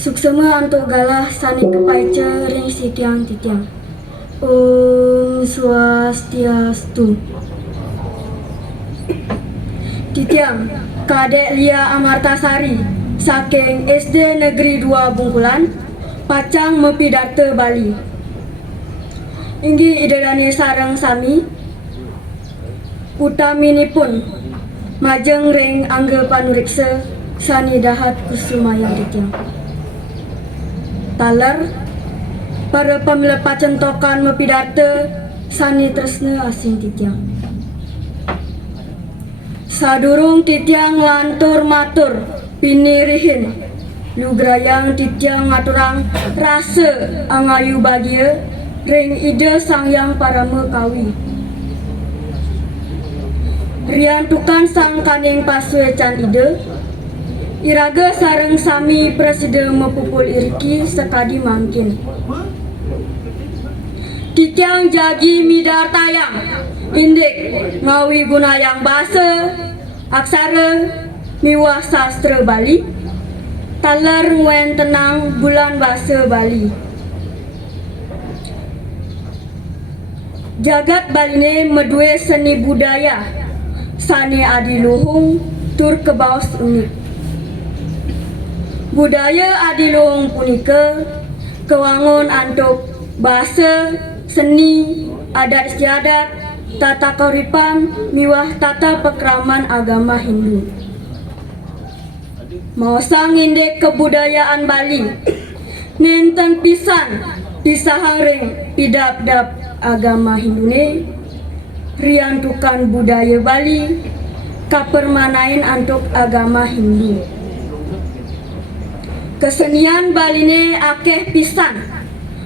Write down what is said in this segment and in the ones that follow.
Suksema untuk galah sani kepaica ring sitiang titiang. Om Swastiastu. Titiang, Kadek Lia Amartasari, saking SD Negeri 2 Bungkulan, Pacang Mepidarte Bali. Inggi idedane sareng sami, utaminipun majeng ring angge panuriksa sani dahat kusumayang titiang. Taler para pamila pacentokan mepidarte sani tresna asing titiang. Sadurung titiang lantur matur pinirihin lugrayang titiang ngaturang rasa angayu bagia ring ide sangyang parama kawi. Riantukan sang kaning pasue can ide iraga sareng sami presiden mepupul iriki sekadi mangkin. Titiang jagi midar tayang indik ngawi gunayang bahasa aksara miwah sastra Bali taler ngwen tenang bulan bahasa Bali. Jagat Baline medue seni budaya sani adiluhung tur kebaos unik. Budaya adiluhung punika kewangun antuk bahasa, seni, adat istiadat, tata kauripan, miwah tata pekraman agama Hindu. Maosang indek kebudayaan Bali, nenten pisan pisahang ring pidap-dap agama Hindune, riantukan budaya Bali, kapermanain antuk agama Hindu. Kesenian Baline akeh pisan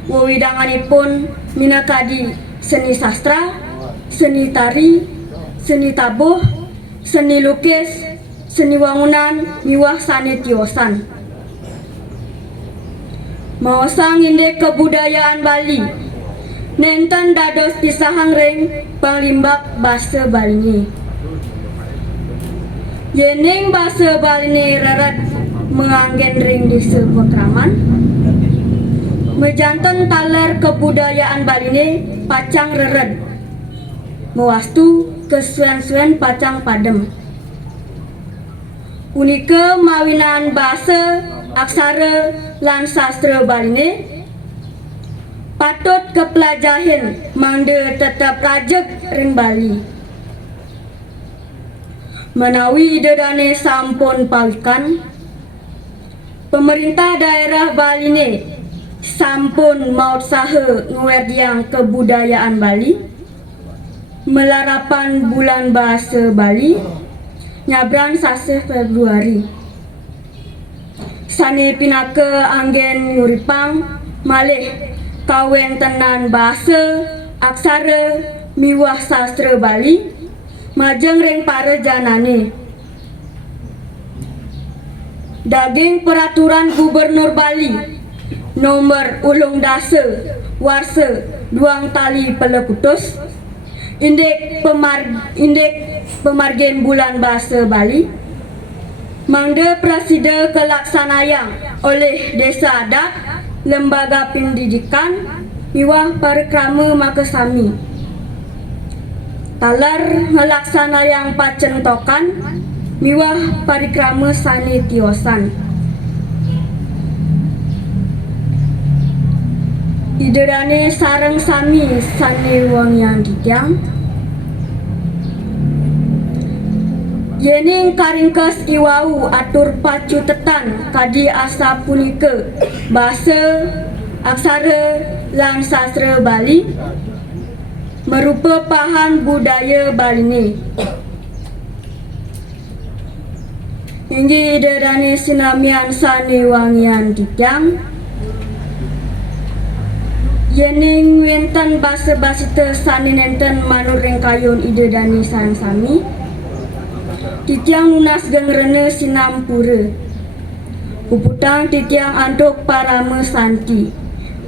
wewidanganipun minakadi seni sastra, seni tari, seni tabuh, seni lukis, seni wangunan, miwah sani tiosan. Maosang indek kebudayaan Bali nenten dados pisahang ring panglimbak basa Baline. Yening basa Baline rered menganggen ring desa pekraman, mejanten taler kebudayaan Baline pacang rered, mewastu kesuen-suen pacang padem. Unika mawinan bahasa, aksara, lan sastra Baline patut kepelajahin mangde tetap rajek ring Bali. Menawi idedane sampun palikan, pemerintah daerah Baline sampun maut saha ngwerdiang kebudayaan Bali melarapan bulan bahasa Bali nyabran sase Februari. Sani pinaka anggen nguripang malih kawen tenan bahasa, aksara, miwah sastra Bali majeng ring para janane. Daging peraturan Gubernur Bali nomor ulung dasa warsa duang tali peleputus indek pemargen bulan bahasa Bali mangde presida kelaksanayang oleh desa adat, lembaga pendidikan, miwah parikrama makasami. Taler ngelaksanayang pacentokan miwah parikrama sani tiosan. Idedane sareng sami sani wangyang titiang. Yening karingkes iwau atur pacu tetan kadi asa punika bahasa, aksara, lan sastra Bali merupa pahan budaya Baline. Inggi idedane sinamian sani wangian titiang. Yening wenten basa-basita sani nenten manuring kayon idedane sareng sami. Titiang lunas gengrene sinampura Uputang titiang antuk parame santi.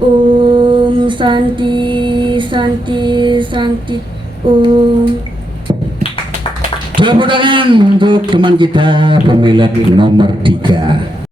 Om Santi Santi Santi Om. Tepuk tangan untuk teman kita pemilik nomor 3.